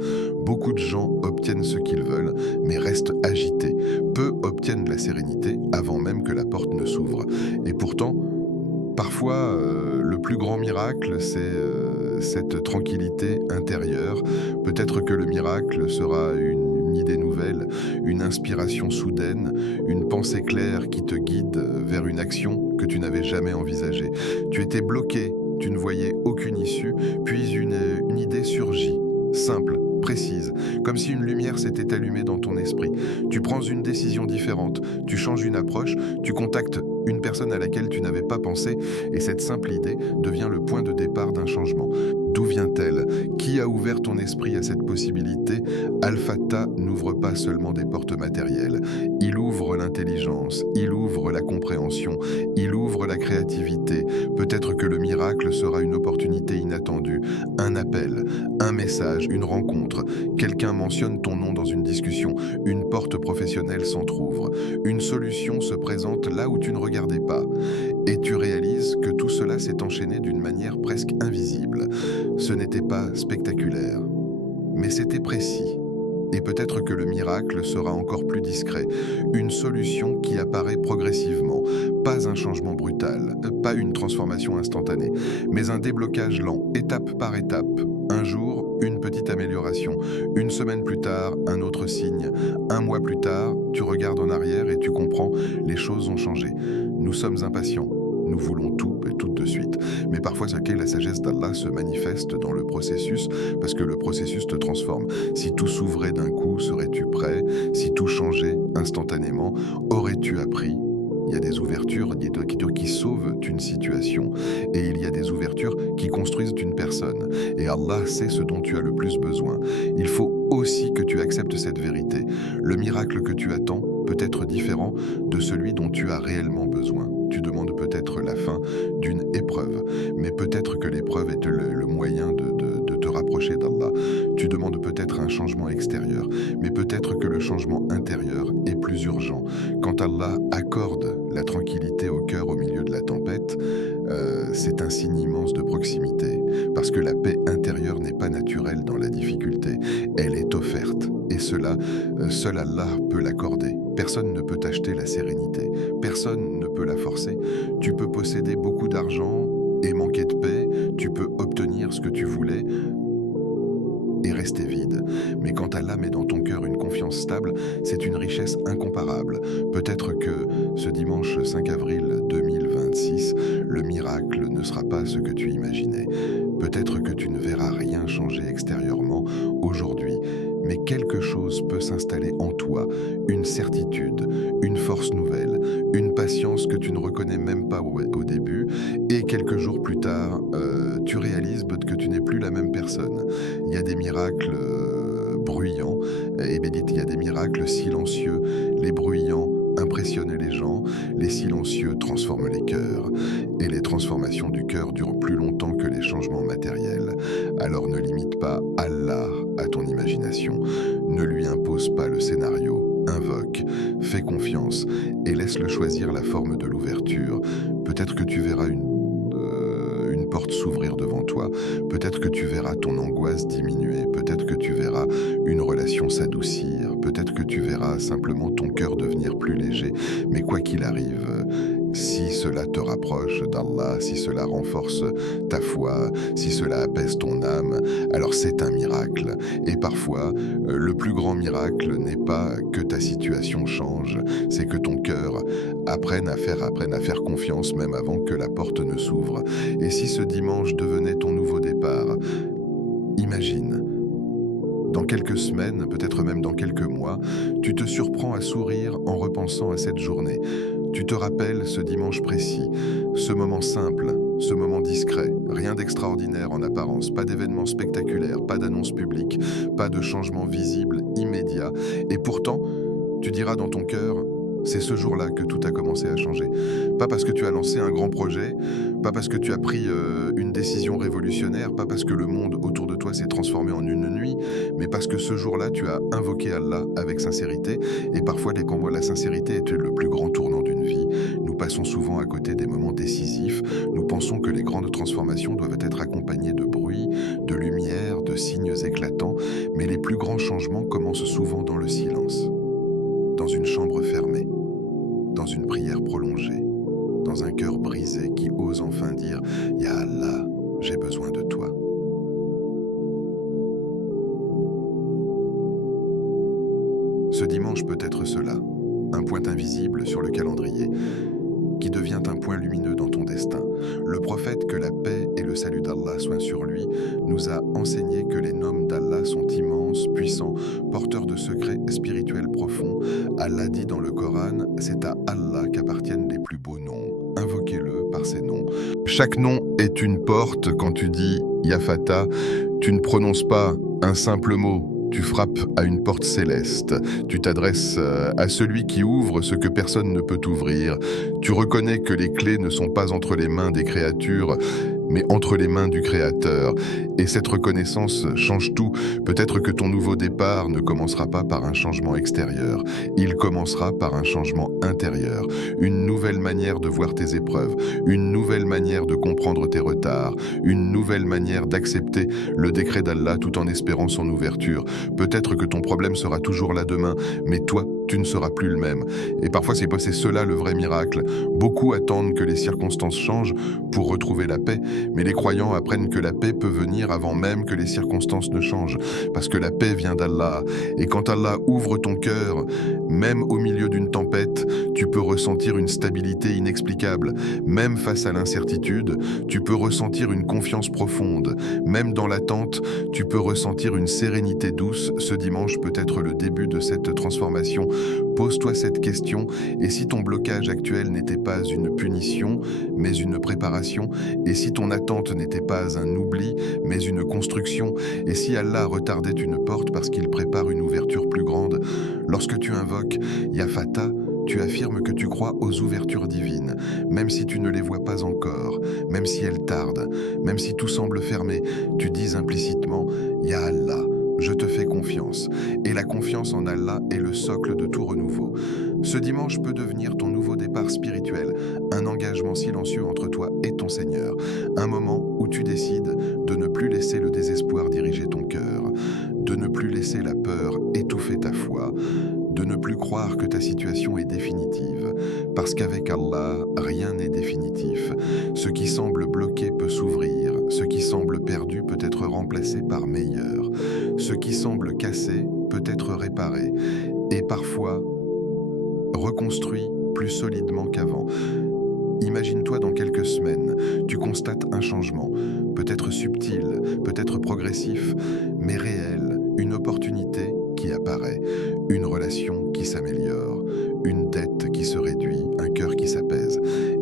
Beaucoup de gens obtiennent ce qu'ils veulent, mais restent agités. Peu obtiennent la sérénité avant même que la porte ne s'ouvre. Et pourtant, parfois, le plus grand miracle, c'est cette tranquillité intérieure. Peut-être que le miracle sera une idée nouvelle, une inspiration soudaine, une pensée claire qui te guide vers une action que tu n'avais jamais envisagée. Tu étais bloqué, tu ne voyais aucune issue, puis une idée surgit, simple, précise, comme si une lumière s'était allumée dans ton esprit. Tu prends une décision différente, tu changes une approche, tu contactes une personne à laquelle tu n'avais pas pensé, et cette simple idée devient le point de départ d'un changement. D'où vient-elle? Qui a ouvert ton esprit à cette possibilité? Al-Fattah n'ouvre pas seulement des portes matérielles, il ouvre l'intelligence, il ouvre la compréhension, il ouvre la créativité. Peut-être que le miracle sera une opportunité inattendue, un appel, un message, une rencontre. Quelqu'un mentionne ton nom dans une discussion, une porte professionnelle s'entrouvre, une solution se présente là où tu ne regardais pas. Et tu réalises que tout cela s'est enchaîné d'une manière presque invisible. Ce n'était pas spectaculaire, mais c'était précis. Et peut-être que le miracle sera encore plus discret, une solution qui apparaît progressivement, pas un changement brutal, pas une transformation instantanée, mais un déblocage lent, étape par étape. Un jour, une petite amélioration, une semaine plus tard, un autre signe, un mois plus tard, tu regardes en arrière et tu comprends, les choses ont changé. Nous sommes impatients. Nous voulons tout et tout de suite. Mais parfois, la sagesse d'Allah se manifeste dans le processus, parce que le processus te transforme. Si tout s'ouvrait d'un coup, serais-tu prêt? Si tout changeait instantanément, aurais-tu appris? Il y a des ouvertures qui sauvent une situation, et il y a des ouvertures qui construisent une personne. Et Allah sait ce dont tu as le plus besoin. Il faut aussi que tu acceptes cette vérité. Le miracle que tu attends peut être différent de celui dont tu as réellement besoin. Tu demandes peut-être la fin d'une épreuve, mais peut-être que l'épreuve est le moyen de te rapprocher d'Allah. Tu demandes peut-être un changement extérieur, mais peut-être que le changement intérieur est plus urgent. Quand Allah accorde la tranquillité au cœur au milieu de la tempête, c'est un signe immense de proximité, parce que la paix intérieure n'est pas naturelle dans la difficulté, elle est offerte. Et cela, seul Allah peut l'accorder. Personne ne peut t'acheter la sérénité, personne ne peut la forcer. Tu peux posséder beaucoup d'argent et manquer de paix, tu peux obtenir ce que tu voulais et rester vide. Mais quand Allah met dans ton cœur une confiance stable, c'est une richesse incomparable. Peut-être que ce dimanche 5 avril 2026, le miracle ne sera pas ce que tu imaginais. Peut-être que tu ne verras rien changer extérieurement aujourd'hui, mais quelque chose peut s'installer en toi, une certitude, une force nouvelle, une patience que tu ne reconnais même pas au début, et quelques jours plus tard, tu réalises que tu n'es plus la même personne. Il y a des miracles bruyants, et il y a des miracles silencieux. Les bruyants impressionnent les gens, les silencieux transforment les cœurs, et les transformations du cœur durent plus longtemps que les changements matériels. Alors ne limite pas Allah à ton imagination, ne lui impose pas le scénario, invoque, fais confiance et laisse-le choisir la forme de l'ouverture. Peut-être que tu verras une porte s'ouvrir devant toi, peut-être que tu verras ton angoisse diminuer, peut-être que tu verras une relation s'adoucir, peut-être que tu verras simplement ton cœur devenir plus léger, mais quoi qu'il arrive, si cela te rapproche d'Allah, si cela renforce ta foi, si cela apaise ton âme, alors c'est un miracle. Et parfois, le plus grand miracle n'est pas que ta situation change, c'est que ton cœur apprenne à faire confiance même avant que la porte ne s'ouvre. Et si ce dimanche devenait ton nouveau départ, imagine, dans quelques semaines, peut-être même dans quelques mois, tu te surprends à sourire en repensant à cette journée. Tu te rappelles ce dimanche précis, ce moment simple, ce moment discret, rien d'extraordinaire en apparence, pas d'événement spectaculaire, pas d'annonce publique, pas de changement visible, immédiat. Et pourtant, tu diras dans ton cœur, c'est ce jour-là que tout a commencé à changer. Pas parce que tu as lancé un grand projet, pas parce que tu as pris une décision révolutionnaire, pas parce que le monde autour de toi s'est transformé en une nuit, mais parce que ce jour-là, tu as invoqué Allah avec sincérité. Et parfois, pour moi, la sincérité est le plus grand tournant d'une vie. Nous passons souvent à côté des moments décisifs. Nous pensons que les grandes transformations doivent être accompagnées de bruit, de lumière, de signes éclatants, mais les plus grands changements commencent souvent dans le silence, dans une chambre fermée, dans une prière prolongée, dans un cœur brisé qui ose enfin dire « Ya Allah, j'ai besoin de toi ». Ce dimanche peut être cela, un point invisible sur le calendrier, qui devient un point lumineux dans ton destin. Le prophète, que la paix et le salut d'Allah soient sur lui, nous a enseigné que les noms d'Allah sont immenses, puissants, porteurs de secrets spirituels profonds. Allah dit dans le Coran, c'est à Allah qu'appartiennent les plus beaux noms. Invoquez-le par ses noms. Chaque nom est une porte. Quand tu dis Ya Fatah, Tu ne prononces pas un simple mot. Tu frappes à une porte céleste. Tu t'adresses à celui qui ouvre ce que personne ne peut ouvrir. Tu reconnais que les clés ne sont pas entre les mains des créatures, mais entre les mains du Créateur. Et cette reconnaissance change tout. Peut-être que ton nouveau départ ne commencera pas par un changement extérieur. Il commencera par un changement intérieur. Une nouvelle manière de voir tes épreuves. Une nouvelle manière de comprendre tes retards. Une nouvelle manière d'accepter le décret d'Allah tout en espérant son ouverture. Peut-être que ton problème sera toujours là demain, mais toi, tu ne seras plus le même. Et parfois, c'est cela le vrai miracle. Beaucoup attendent que les circonstances changent pour retrouver la paix, mais les croyants apprennent que la paix peut venir avant même que les circonstances ne changent, parce que la paix vient d'Allah. Et quand Allah ouvre ton cœur, même au milieu d'une tempête, tu peux ressentir une stabilité inexplicable. Même face à l'incertitude, tu peux ressentir une confiance profonde. Même dans l'attente, tu peux ressentir une sérénité douce. Ce dimanche peut être le début de cette transformation. Pose-toi cette question, et si ton blocage actuel n'était pas une punition, mais une préparation, et si ton attente n'était pas un oubli, mais une construction, et si Allah retardait une porte parce qu'il prépare une ouverture plus grande, lorsque tu invoques Ya Fatah, tu affirmes que tu crois aux ouvertures divines, même si tu ne les vois pas encore, même si elles tardent, même si tout semble fermé, tu dis implicitement Ya Allah. Je te fais confiance, et la confiance en Allah est le socle de tout renouveau. Ce dimanche peut devenir ton nouveau départ spirituel, un engagement silencieux entre toi et ton Seigneur, un moment où tu décides de ne plus laisser le désespoir diriger ton cœur, de ne plus laisser la peur étouffer ta foi, de ne plus croire que ta situation est définitive, parce qu'avec Allah, rien n'est définitif. Ce qui semble bloqué peut s'ouvrir, ce qui semble perdu peut être remplacé par meilleur, ce qui semble cassé peut être réparé, et parfois reconstruit plus solidement qu'avant. Imagine-toi dans quelques semaines, tu constates un changement, peut-être subtil, peut-être progressif, mais réel, une opportunité qui apparaît, une relation qui s'améliore, une dette qui se réduit, un cœur qui s'apaise.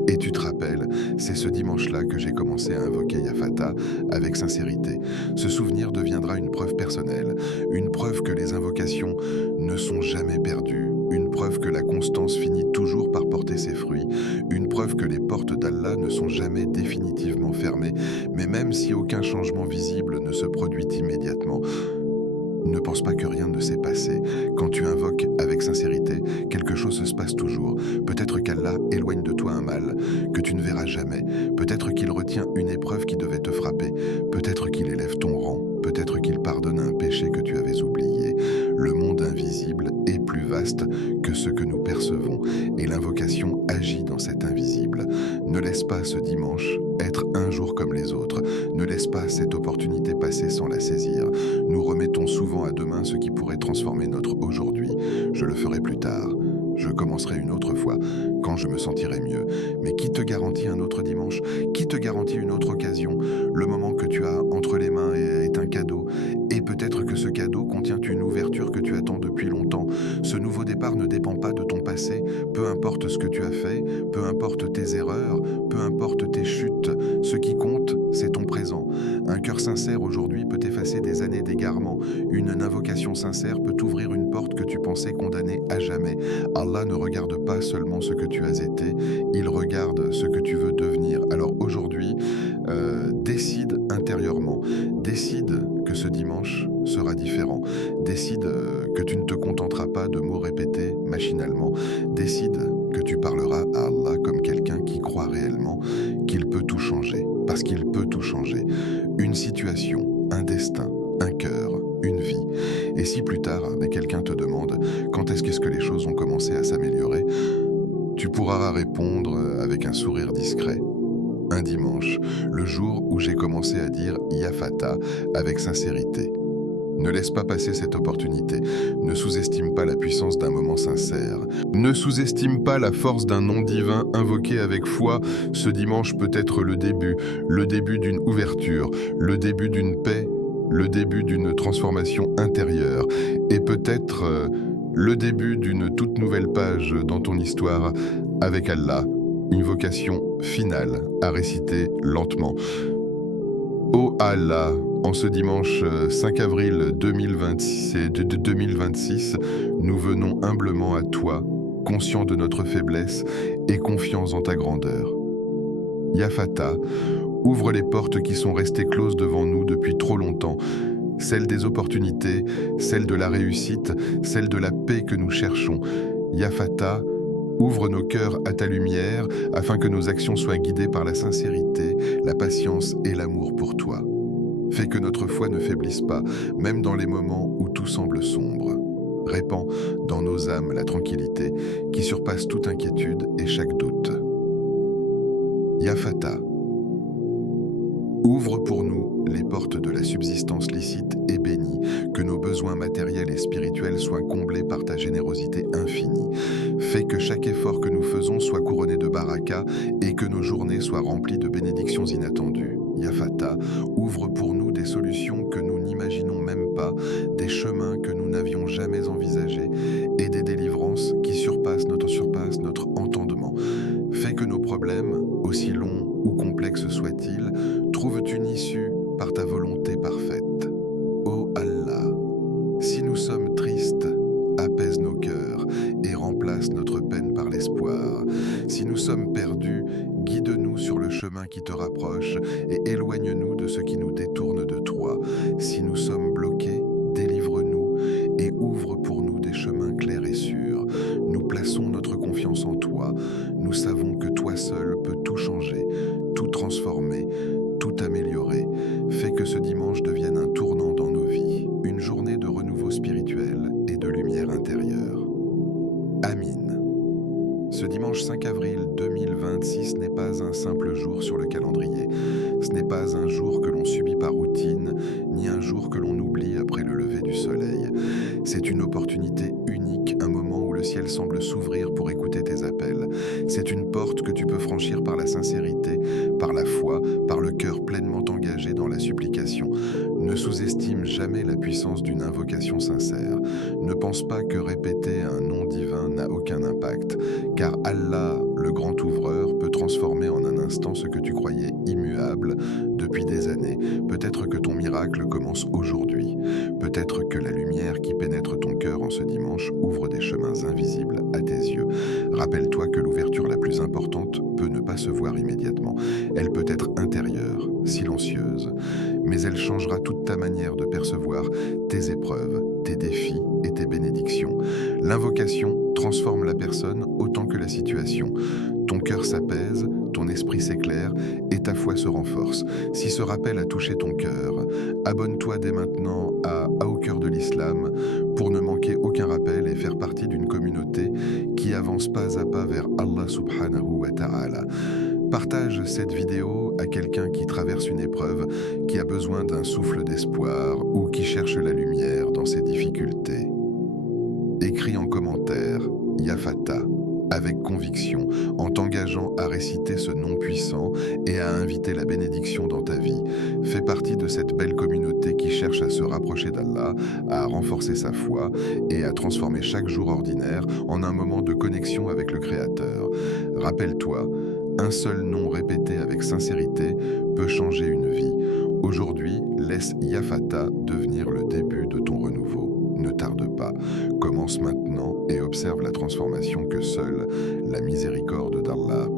Et tu te rappelles, c'est ce dimanche-là que j'ai commencé à invoquer Ya Fatah avec sincérité. Ce souvenir deviendra une preuve personnelle, une preuve que les invocations ne sont jamais perdues, une preuve que la constance finit toujours par porter ses fruits, une preuve que les portes d'Allah ne sont jamais définitivement fermées, mais même si aucun changement visible ne se produit immédiatement. Ne pense pas que rien ne s'est passé. Quand tu invoques avec sincérité, quelque chose se passe toujours. Peut-être qu'Allah éloigne de toi un mal que tu ne verras jamais. Peut-être qu'il retient une épreuve qui devait te frapper. Peut-être qu'il élève ton rang. Peut-être qu'il pardonne un péché que tu avais oublié. Le monde invisible est plus vaste que ce que nous percevons, et l'invocation agit dans cet invisible. Ne laisse pas ce dimanche être un jour comme les autres. Ne laisse pas cette opportunité passer sans la saisir. Nous remettons souvent à demain ce qui pourrait transformer notre aujourd'hui. Je le ferai plus tard. Je commencerai une autre fois, quand je me sentirai mieux. Mais qui te garantit un autre dimanche? Qui te garantit une autre occasion? Le moment que tu as entre les mains est un cadeau. Et peut-être que ce cadeau contient une ouverture que tu attends depuis longtemps. Ce nouveau départ ne dépend pas de ton passé. Peu importe ce que tu as fait, peu importe tes erreurs, peu importe tes chutes. Ce qui compte, c'est ton présent. Un cœur sincère aujourd'hui peut effacer des années d'égarement. Une invocation sincère peut t'ouvrir une porte que tu pensais condamnée à jamais. Allah ne regarde pas seulement ce que tu as été, il regarde ce que tu veux devenir. Alors aujourd'hui, décide intérieurement, décide que ce dimanche sera différent, décide que tu ne te contenteras pas de mots répétés machinalement, décide que tu parleras à Allah comme quelqu'un qui croit réellement qu'il peut tout changer, parce qu'il peut tout changer. Une situation, un destin, un cœur, une vie. Et si plus tard, quelqu'un te demande quand est-ce que les choses ont commencé à s'améliorer, tu pourras répondre avec un sourire discret. Un dimanche, le jour où j'ai commencé à dire Ya Fatah avec sincérité. Ne laisse pas passer cette opportunité. Ne sous-estime pas la puissance d'un moment sincère. Ne sous-estime pas la force d'un nom divin invoqué avec foi. Ce dimanche peut être le début d'une ouverture, le début d'une paix, le début d'une transformation intérieure et peut-être le début d'une toute nouvelle page dans ton histoire avec Allah. Une vocation finale à réciter lentement. Ô Allah, En ce dimanche 5 avril 2026, nous venons humblement à toi, conscients de notre faiblesse et confiants en ta grandeur. Ya Fatah, ouvre les portes qui sont restées closes devant nous depuis trop longtemps, celles des opportunités, celles de la réussite, celles de la paix que nous cherchons. Ya Fatah, ouvre nos cœurs à ta lumière afin que nos actions soient guidées par la sincérité, la patience et l'amour pour toi. Fais que notre foi ne faiblisse pas, même dans les moments où tout semble sombre. Répands dans nos âmes la tranquillité qui surpasse toute inquiétude et chaque doute. Ya Fatah, ouvre pour nous les portes de la subsistance licite et bénis, que nos besoins matériels et spirituels soient comblés par ta générosité infinie. Fais que chaque effort que nous faisons soit couronné de baraka et que nos journées soient remplies de bénédictions inattendues. Ya Fatah, ouvre pour nous des solutions que nous n'imaginons même pas, des chemins que nous n'avions jamais envisagés et des délivrances qui surpassent notre entendement. Fais que nos problèmes, aussi longs ou complexes soient-ils, trouvent une issue par ta volonté parfaite. Ô Allah, si nous sommes tristes, apaise nos cœurs et remplace notre peine par l'espoir. Si nous sommes perdus, guide-nous sur le chemin qui te rapproche et éloigne-nous de ce qui nous détourne de toi. Si nous sommes bloqués, délivre-nous et ouvre pour nous des chemins clairs et sûrs. Nous plaçons notre confiance en toi. Nous savons que toi seul peux tout changer, tout transformer, tout améliorer. Fais que ce dimanche devienne un tournant dans nos vies, une journée de renouveau spirituel et de lumière intérieure. Amin. Ce dimanche 5 avril 2026 n'est pas un simple jour sur le calendrier. Ce n'est pas un jour que l'on subit par routine, ni un jour que l'on oublie après le lever du soleil. C'est une opportunité unique, un moment où le ciel semble s'ouvrir pour écouter tes appels. C'est une porte que tu peux franchir par la sincérité, par la foi, par le cœur pleinement engagé dans la supplication. Ne sous-estime jamais la puissance d'une invocation sincère. Ne pense pas que répéter un nom divin n'a aucun impact, car Allah, le grand ouvreur, peut transformer en un instant ce que tu croyais immuable depuis des années. Peut-être que ton miracle commence aujourd'hui. Peut-être que la lumière qui pénètre ton cœur en ce dimanche ouvre des chemins invisibles à tes yeux. Rappelle-toi que l'ouverture la plus importante peut ne pas se voir immédiatement. Elle peut être intérieure, silencieuse, mais elle changera toute ta manière de percevoir tes épreuves, tes défis et tes bénédictions. L'invocation transforme la personne autant que la situation. Ton cœur s'apaise, ton esprit s'éclaire et ta foi se renforce. Si ce rappel a touché ton cœur, abonne-toi dès maintenant à Au cœur de l'islam pour ne manquer aucun rappel et faire partie d'une communauté qui avance pas à pas vers Allah subhanahu wa ta'ala. Partage cette vidéo à quelqu'un qui traverse une épreuve, qui a besoin d'un souffle d'espoir ou qui cherche la lumière dans ses difficultés. Écris en commentaire Ya Fatah avec conviction, en t'engageant à réciter ce nom puissant et à inviter la bénédiction dans ta vie. Fais partie de cette belle communauté qui cherche à se rapprocher d'Allah, à renforcer sa foi et à transformer chaque jour ordinaire en un moment de connexion avec le Créateur. Rappelle-toi, un seul nom répété avec sincérité peut changer une vie. Aujourd'hui, laisse Ya Fatah devenir le début de ton renouveau. Ne tarde pas, commence maintenant et observe la transformation que seule la miséricorde d'Allah